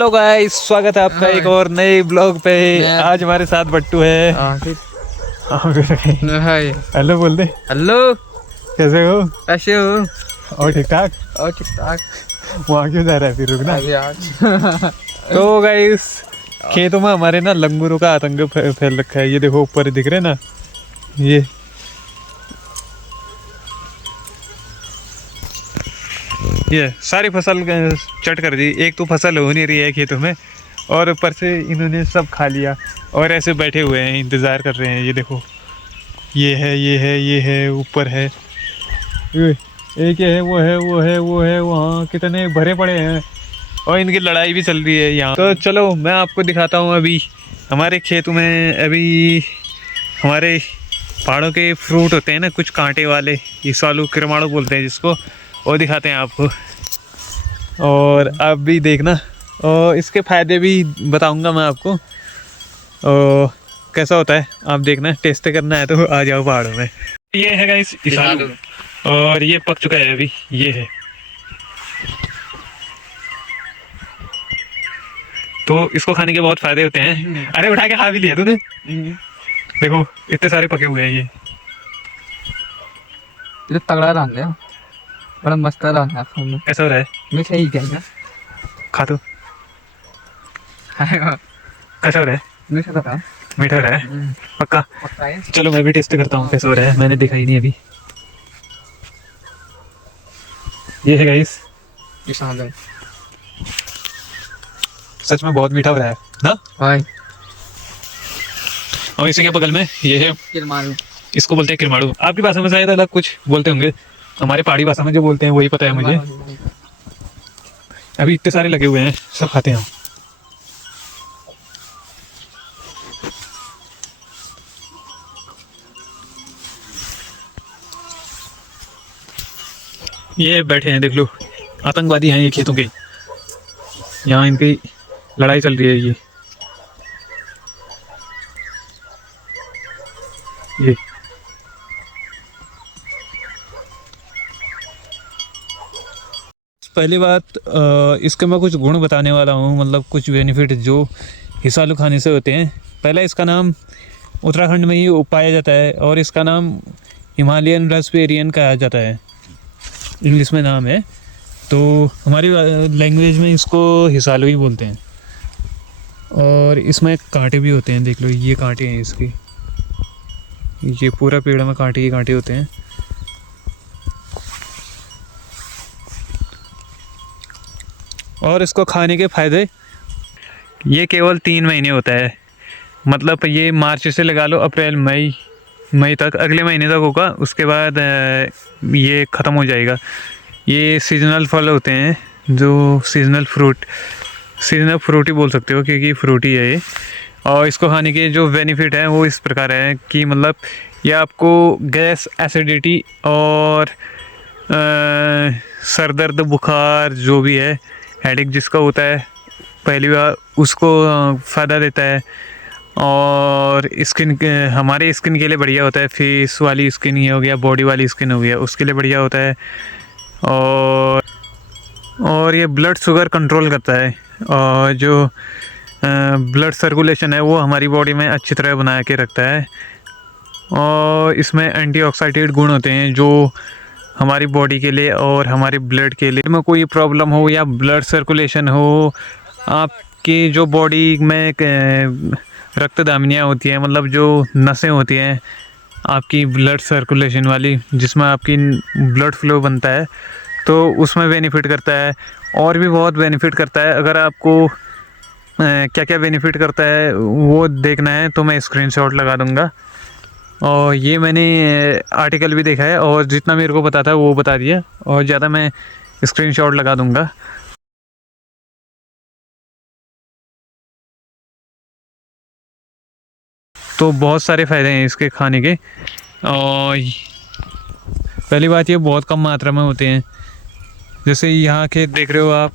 Hello guys, स्वागत है आपका एक और नए ब्लॉग पे। आज हमारे साथ बट्टू है। हेलो बोल दे। हेलो, कैसे हो? कैसे हो? और ठीक ठाक। और ठीक ठाक। वहाँ क्यों जा रहा है फिर, रुकना। आज तो गाइस, खेतों में हमारे ना लंगूरों का आतंक फैल रखा है। ये देखो ऊपर दिख रहे ना, ये सारी फसल चट कर दी। एक तो फसल हो नहीं रही है खेतों में, और ऊपर से इन्होंने सब खा लिया और ऐसे बैठे हुए हैं, इंतज़ार कर रहे हैं। ये देखो, ये है, ये है, ये है, ऊपर है, एक है, वो है, वो है, वो है, वहाँ कितने भरे पड़े हैं और इनकी लड़ाई भी चल रही है यहाँ। तो चलो मैं आपको दिखाता हूँ। अभी हमारे खेतों में अभी हमारे पहाड़ों के फ्रूट होते हैं ना, कुछ कांटे वाले, ये सालू किरमाड़ू बोलते हैं जिसको, वो दिखाते हैं आपको। और आप भी देखना, और इसके फ़ायदे भी बताऊंगा मैं आपको। और कैसा होता है आप देखना, टेस्ट करना है तो आ जाओ पहाड़ों में। ये है गाइस इसालू, और ये पक चुका है अभी। ये है, तो इसको खाने के बहुत फ़ायदे होते हैं। अरे उठा के खा भी लिया तूने। देखो इतने सारे पके हुए हैं। ये तगड़ा रंग है, बड़ा मस्त रंग है। कैसा हो रहा है? मीठा ही क्या है? खा तो। कैसा हो रहा है? मीठा तो था। मीठा हो रहा है पक्का? पक्का है। चलो मैं भी टेस्ट करता हूँ कैसा हो रहा है, मैंने देखा ही नहीं अभी। ये है गाइस किसान सच में बहुत मीठा हो रहा है ना भाई। और इसी के बगल में ये है, किरमारू, इसको बोलते हैं किरमाड़ू। आपकी भाषा में शायद अलग कुछ बोलते होंगे, हमारे पहाड़ी भाषा में जो बोलते हैं वही पता है मुझे। अभी इतने सारे लगे हुए हैं, सब खाते हैं हम। ये बैठे हैं, देख लो, आतंकवादी हैं ये खेतों के। यहाँ इनकी लड़ाई चल रही है। ये पहली बात, इसके मैं कुछ गुण बताने वाला हूँ, मतलब कुछ बेनिफिट जो हिसालू खाने से होते हैं। पहला, इसका नाम उत्तराखंड में ही पाया जाता है और इसका नाम हिमालयन रास्पबेरियन कहा जाता है, इंग्लिश में नाम है। तो हमारी लैंग्वेज में इसको हिसालू ही बोलते हैं। और इसमें कांटे भी होते हैं, देख लो ये कांटे हैं इसके, ये पूरा पेड़ में कांटे ही कांटे होते हैं। और इसको खाने के फ़ायदे, ये केवल 3 महीने होता है, मतलब ये मार्च से लगा लो अप्रैल मई तक, अगले महीने तक होगा, उसके बाद ये ख़त्म हो जाएगा। ये सीजनल फल होते हैं, जो सीजनल फ्रूट ही बोल सकते हो क्योंकि फ्रूटी है ये। और इसको खाने के जो बेनिफिट हैं वो इस प्रकार हैं कि मतलब ये आपको गैस, एसिडिटी और सर दर्द, बुखार जो भी है, हेडेक जिसका होता है पहली बार, उसको फ़ायदा देता है। और स्किन, हमारे स्किन के लिए बढ़िया होता है। फेस वाली स्किन ये हो गया, बॉडी वाली स्किन हो गया, उसके लिए बढ़िया होता है। और ये ब्लड शुगर कंट्रोल करता है, और जो ब्लड सर्कुलेशन है वो हमारी बॉडी में अच्छी तरह बना के रखता है। और इसमें एंटीऑक्सीडेंट गुण होते हैं जो हमारी बॉडी के लिए और हमारे ब्लड के लिए, में कोई प्रॉब्लम हो या ब्लड सर्कुलेशन हो, आपकी जो बॉडी में रक्त धमनियाँ होती हैं, मतलब जो नसें होती हैं आपकी ब्लड सर्कुलेशन वाली, जिसमें आपकी ब्लड फ्लो बनता है, तो उसमें बेनिफिट करता है। और भी बहुत बेनिफिट करता है। अगर आपको क्या क्या बेनिफिट करता है वो देखना है तो मैं स्क्रीनशॉट लगा दूँगा। और ये मैंने आर्टिकल भी देखा है, और जितना मेरे को पता था वो बता दिया, और ज़्यादा मैं स्क्रीनशॉट लगा दूँगा। तो बहुत सारे फ़ायदे हैं इसके खाने के। और पहली बात, ये बहुत कम मात्रा में होते हैं। जैसे यहाँ खेत देख रहे हो आप,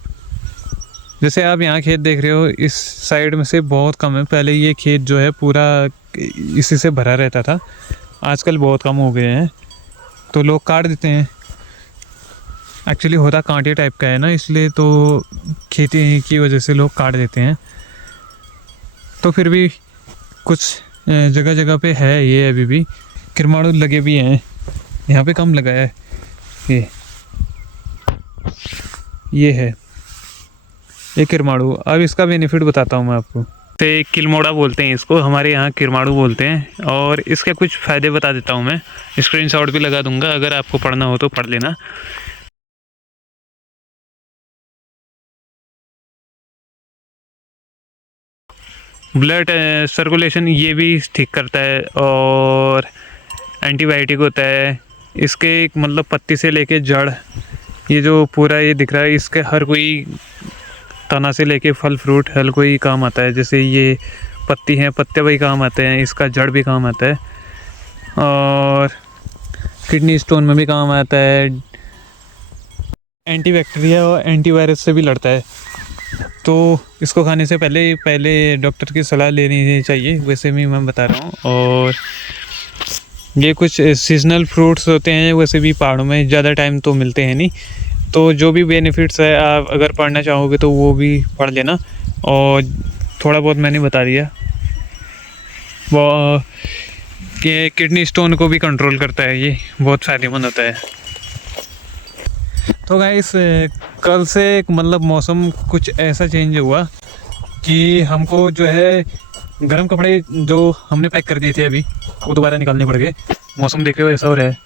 जैसे आप यहाँ खेत देख रहे हो, इस साइड में से बहुत कम है। पहले ये खेत जो है पूरा इसी से भरा रहता था, आजकल बहुत कम हो गए हैं, तो लोग काट देते हैं। एक्चुअली होता कांटे टाइप का है ना, इसलिए तो खेती की वजह से लोग काट देते हैं। तो फिर भी कुछ जगह जगह पे है ये अभी भी किरमाड़ू लगे भी हैं। यहाँ पे कम लगा है ये है ये किरमाड़ू। अब इसका बेनिफिट बताता हूँ मैं आपको। तो किलमोड़ा बोलते हैं इसको, हमारे यहाँ किरमाड़ू बोलते हैं। और इसके कुछ फ़ायदे बता देता हूँ मैं, स्क्रीनशॉट भी लगा दूंगा, अगर आपको पढ़ना हो तो पढ़ लेना। ब्लड सर्कुलेशन ये भी ठीक करता है, और एंटीबायोटिक होता है। इसके मतलब पत्ती से लेके जड़, ये जो पूरा ये दिख रहा है, इसके हर कोई तना से लेके फल फ्रूट हर कोई काम आता है। जैसे ये पत्ती हैं, पत्ते भी काम आते हैं, इसका जड़ भी काम आता है, और किडनी स्टोन में भी काम आता है। एंटीबैक्टीरिया और एंटीवायरस से भी लड़ता है। तो इसको खाने से पहले डॉक्टर की सलाह लेनी चाहिए, वैसे भी मैं बता रहा हूँ। और ये कुछ सीजनल फ्रूट्स होते हैं, वैसे भी पहाड़ों में ज़्यादा टाइम तो मिलते हैं नहीं। तो जो भी बेनिफिट्स है, आप अगर पढ़ना चाहोगे तो वो भी पढ़ लेना। और थोड़ा बहुत मैंने बता दिया। वो कि किडनी स्टोन को भी कंट्रोल करता है, ये बहुत फ़ायदेमंद होता है। तो गाइस कल से मतलब मौसम कुछ ऐसा चेंज हुआ कि हमको जो है गर्म कपड़े जो हमने पैक कर दिए थे अभी, वो दोबारा निकालने पड़ गए। मौसम देख रहे हो ऐसा हो रहा है,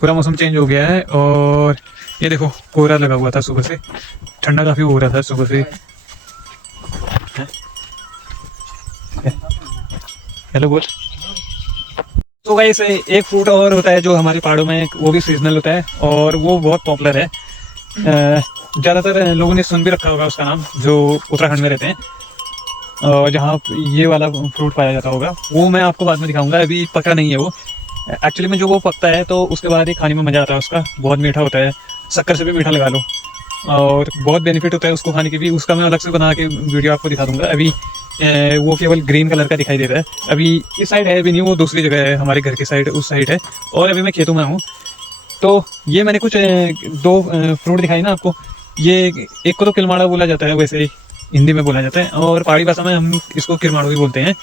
पूरा मौसम चेंज हो गया है। और ये देखो कोहरा लगा हुआ था सुबह से, ठंडा काफ़ी हो रहा था सुबह से। हेलो बोल। तो गाइस एक फ्रूट और होता है जो हमारे पहाड़ों में, वो भी सीजनल होता है और वो बहुत पॉपुलर है। ज़्यादातर लोगों ने सुन भी रखा होगा उसका नाम, जो उत्तराखंड में रहते हैं, और जहाँ ये वाला फ्रूट पाया जाता होगा। वो मैं आपको बाद में दिखाऊंगा, अभी पका नहीं है वो। एक्चुअली में जो वो पकता है तो उसके बाद ही खाने में मज़ा आता है उसका, बहुत मीठा होता है, शक्कर से भी मीठा लगा लो। और बहुत बेनिफिट होता है उसको खाने की भी, उसका मैं अलग से बना के वीडियो आपको दिखा दूंगा। अभी वो केवल ग्रीन कलर का दिखाई दे रहा है। अभी इस साइड है अभी नहीं, वो दूसरी जगह है, हमारे घर की साइड उस साइड है। और अभी मैं खेतों में हूँ। तो ये मैंने कुछ दो फ्रूट दिखाई ना आपको। ये एक को तो किलमाड़ा बोला जाता है, वैसे हिंदी में बोला जाता है, और पहाड़ी भाषा में हम इसको किरमाड़ू भी बोलते हैं।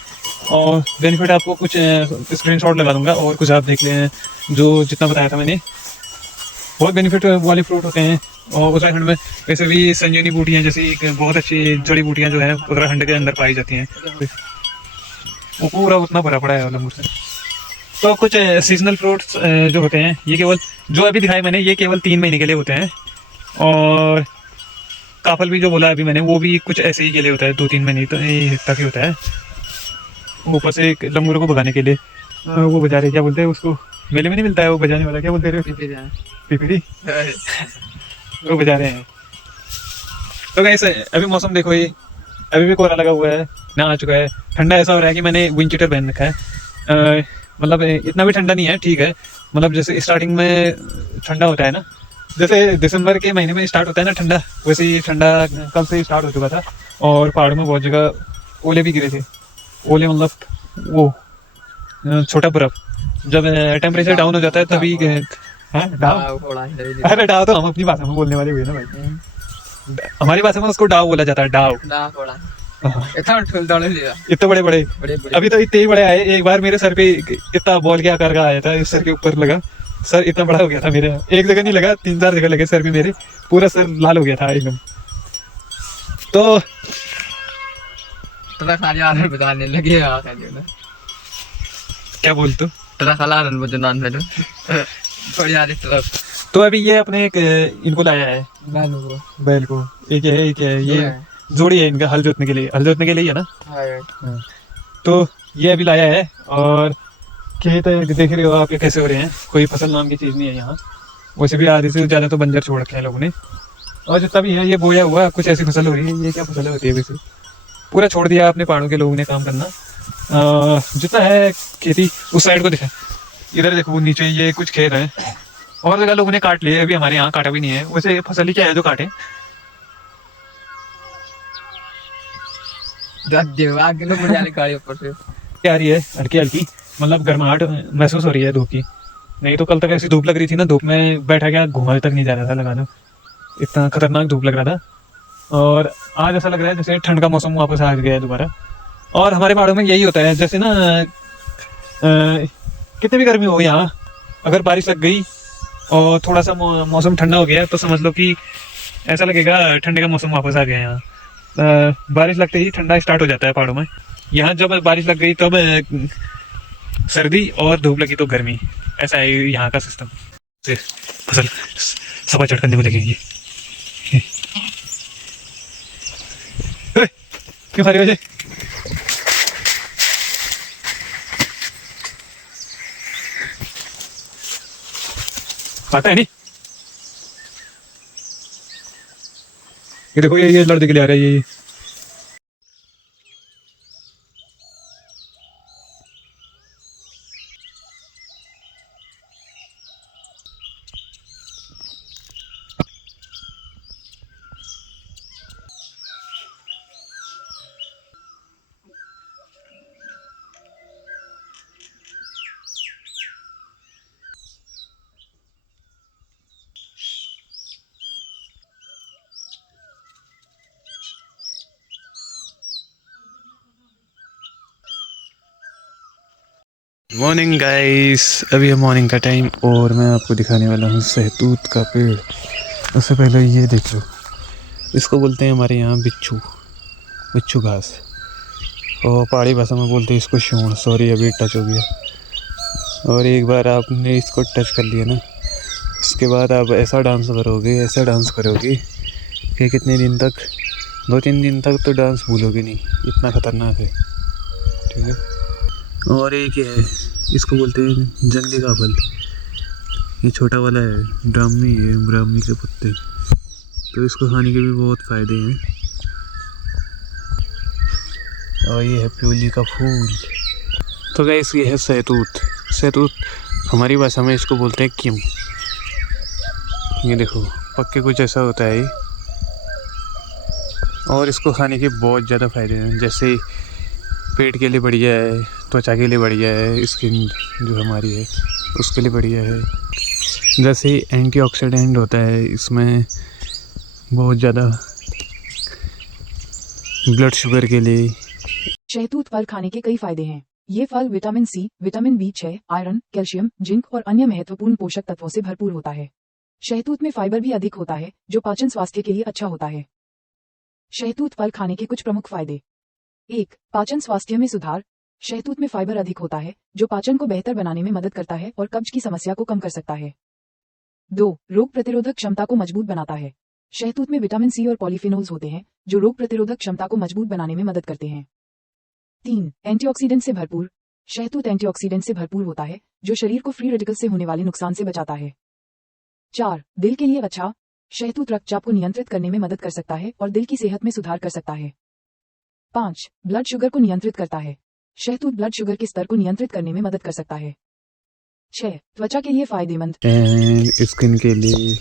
और बेनिफिट आपको कुछ स्क्रीनशॉट लगा दूंगा, और कुछ आप देख लें जो जितना बताया था मैंने। बहुत बेनिफिट वाले फ्रूट होते हैं। और उत्तराखंड में वैसे भी संजीवनी बूटियाँ जैसी एक बहुत अच्छी जड़ी बूटियाँ जो है उत्तराखंड के अंदर पाई जाती हैं। वो पूरा उतना भरा पड़ा है अलमपुर से। तो कुछ सीजनल फ्रूट्स जो होते हैं, ये केवल जो अभी दिखाए मैंने, ये केवल 3 महीने के लिए होते हैं। और काफल भी जो बोला अभी मैंने, वो भी कुछ ऐसे ही के लिए होता है, 2-3 महीने तक ही होता है। ऊपर से एक लंगूरों को भगाने के लिए वो बजा रहे, क्या बोलते हैं उसको, मेले में नहीं मिलता है वो बजाने वाला, क्या बोलते हैं, पिपीरी वो बजा रहे हैं। तो कैसे अभी मौसम देखो, ये अभी भी कोहरा लगा हुआ है, ना आ चुका है। ठंडा ऐसा हो रहा है कि मैंने विंड चीटर पहन रखा है। मतलब इतना भी ठंडा नहीं है, ठीक है। मतलब जैसे स्टार्टिंग में ठंडा होता है ना, जैसे दिसंबर के महीने में स्टार्ट होता है ना ठंडा, वैसे ही ठंडा कल से स्टार्ट हो चुका था। और पहाड़ों में बहुत जगह ओले भी गिरे थे। ओले मतलब वो छोटा बर्फ, जब टेम्परेचर डाउन हो जाता है तभी। अरे डाव तो हम अपनी भाषा में बोलने वाले हुए ना भाई, हमारी भाषा में उसको डाव बोला जाता है, डाव। इतने बड़े बड़े अभी तो इतने ही बड़े आए। एक बार मेरे सर पे इतना बॉल के आकार का आया था, इस सर के ऊपर लगा, सर इतना बड़ा हो गया था मेरे। एक जगह नहीं लगा, 3-4 जगह लगे सर पे मेरे, पूरा सर लाल हो गया था एकदम। तो बताने लगे क्या बोल तू, तो अभी ये अपने एक इनको लाया है, बैल को। एक है ये जोड़ी है इनका, हल जोतने के लिए, ही है ना। हाँ। तो ये अभी लाया है, और खेत देख रहे हो आप कैसे हो रहे हैं, कोई फसल नाम की चीज़ नहीं है यहाँ। वैसे भी आधे से ज़्यादा तो बंजर छोड़ रखे हैं लोगों ने, और जितना भी है ये बोया हुआ कुछ ऐसी फसल हो रही है। ये क्या फसल होती है, वैसे पूरा छोड़ दिया अपने पहाड़ों के लोगों ने काम करना। जितना है खेती उस साइड को दिखा, इधर देखो नीचे ये कुछ खेत है, और जगह लोगों ने काट लिए, अभी हमारे यहाँ काटा भी नहीं है। वैसे फसल ही क्या है जो काटे, आ रही है हल्की हल्की, मतलब गर्माहट महसूस हो रही है धूप की। नहीं तो कल तक ऐसी धूप लग रही थी ना, धूप में बैठा गया, घुमाने तक नहीं जा रहा था लगाना, इतना खतरनाक धूप लग रहा था। और आज ऐसा लग रहा है जैसे ठंड का मौसम वापस आ गया है दोबारा। और हमारे पहाड़ों में यही होता है, जैसे ना कितनी भी गर्मी हो यहाँ, अगर बारिश लग गई और थोड़ा सा मौसम ठंडा हो गया तो समझ लो कि ऐसा लगेगा ठंडे का मौसम वापस आ गया है यहाँ। बारिश लगते ही ठंडा स्टार्ट हो जाता है पहाड़ों में। यहाँ जब बारिश लग गई तब सर्दी, और धूप लगी तो गर्मी। ऐसा है यहाँ का सिस्टम। से फसल सफा चढ़ करने को लगेगी। क्यों खा रही वजह? खाता है नहीं? ये देखो, ये लड़ने के लिए आ रहा है ये। मॉर्निंग गाइस, अभी है मॉर्निंग का टाइम और मैं आपको दिखाने वाला हूँ सहतूत का पेड़। उससे पहले ये देख लो, इसको बोलते हैं हमारे यहाँ बिच्छू, बिच्छू घास, और पहाड़ी भाषा में बोलते हैं इसको शोण। सॉरी अभी टच हो गया। और एक बार आपने इसको टच कर लिया ना, उसके बाद आप ऐसा डांस करोगे, ऐसा डांस करोगे कि कितने दिन तक, 2-3 दिन तक तो डांस भूलोगे नहीं, इतना खतरनाक है। ठीक है। और एक है, इसको बोलते हैं जंगली का फल। ये छोटा वाला है, ब्राह्मी है, ब्राह्मी के पत्ते। तो इसको खाने के भी बहुत फ़ायदे हैं। और ये है प्यूली का फूल। तो गाइस ये है सहतूत। सहतूत हमारी भाषा में इसको बोलते हैं किम। ये देखो, पक्के कुछ ऐसा होता है ये। और इसको खाने के बहुत ज़्यादा फ़ायदे हैं, जैसे पेट के लिए बढ़िया है, त्वचा के लिए बढ़िया है, स्किन जो हमारी है उसके लिए बढ़िया है। जैसे एंटीऑक्सीडेंट होता है इसमें बहुत ज़्यादा, ब्लड शुगर के लिए। शहतूत फल खाने के कई फायदे हैं। ये फल vitamin C, vitamin B6, iron, calcium, zinc और अन्य महत्वपूर्ण पोषक तत्वों से भरपूर होता है। शहतूत में फाइबर भी अधिक होता है, जो पाचन स्वास्थ्य के लिए अच्छा होता है। शहतूत फल खाने के कुछ प्रमुख फायदे। 1. पाचन स्वास्थ्य में सुधार। शहतूत में फाइबर अधिक होता है, जो पाचन को बेहतर बनाने में मदद करता है और कब्ज की समस्या को कम कर सकता है। 2. रोग प्रतिरोधक क्षमता को मजबूत बनाता है। शहतूत में विटामिन सी और पॉलीफिनोल्स होते हैं, जो रोग प्रतिरोधक क्षमता को मजबूत बनाने में मदद करते हैं। 3. एंटीऑक्सीडेंट से भरपूर। शहतूत एंटीऑक्सीडेंट से भरपूर होता है, जो शरीर को फ्री रेडिकल से होने वाले नुकसान से बचाता है। 4. दिल के लिए अच्छा। शहतूत रक्तचाप को नियंत्रित करने में मदद कर सकता है और दिल की सेहत में सुधार कर सकता है। 5. ब्लड शुगर को नियंत्रित करता है। शहतूत ब्लड शुगर के स्तर को नियंत्रित करने में मदद कर सकता है। 6. त्वचा के लिए फायदेमंद। स्किन के लिए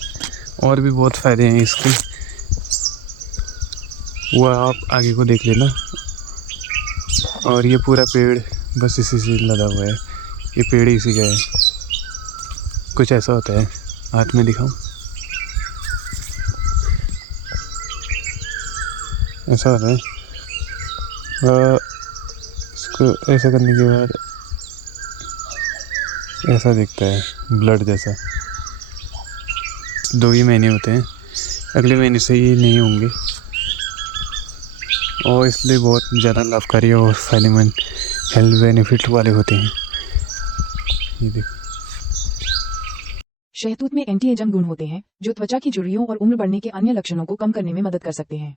और भी बहुत फायदे हैं इसके, वो आप आगे को देख लेना। और ये पूरा पेड़ बस इसी से लगा हुआ है, ये पेड़ इसी का है। कुछ ऐसा होता है, हाथ में दिखाऊं, ऐसा होता है। इसको ऐसा करने के बाद ऐसा दिखता है, ब्लड जैसा। 2 ही महीने होते हैं, अगले महीने से ये नहीं होंगे, और इसलिए बहुत ज़्यादा लाभकारी और फायदेमंद हेल्थ बेनिफिट वाले होते हैं। ये देखो, शहतूत में एंटी एजिंग गुण होते हैं, जो त्वचा की झुर्रियों और उम्र बढ़ने के अन्य लक्षणों को कम करने में मदद कर सकते हैं।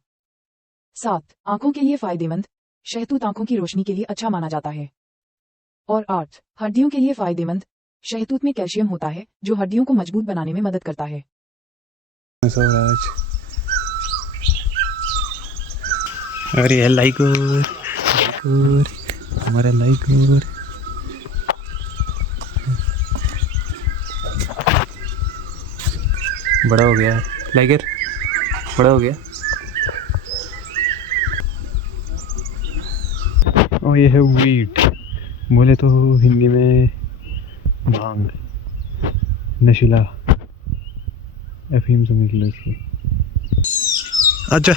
7. आंखों के लिए फायदेमंद। शहतूत आंखों की रोशनी के लिए अच्छा माना जाता है। और 8. हड्डियों के लिए फायदेमंद। शहतूत में कैल्शियम होता है, जो हड्डियों को मजबूत बनाने में मदद करता है। ऐसा हो रहा है आज। अरे यार, लाइक और हमारा लाइक और बड़ा हो गया, लाइकर बड़ा हो गया। और ये है वीट, बोले तो हिंदी में भांग। नशीला अफीम से निकले इसके। अच्छा,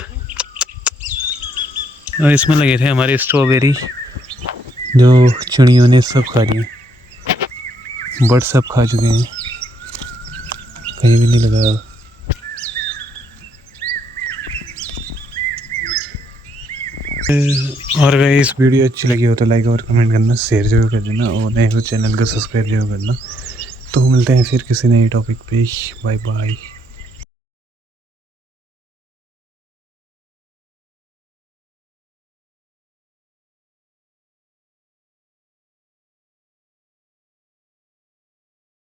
और इसमें लगे थे हमारे स्ट्रॉबेरी जो चिड़ियों ने सब खा लिए, बर्ड सब खा चुके हैं, कहीं भी नहीं लगा। और अगर इस वीडियो अच्छी लगी हो तो लाइक और कमेंट करना, शेयर जरूर कर देना और नए हो चैनल को सब्सक्राइब जरूर करना। तो मिलते हैं फिर किसी नए टॉपिक पे। Bye bye.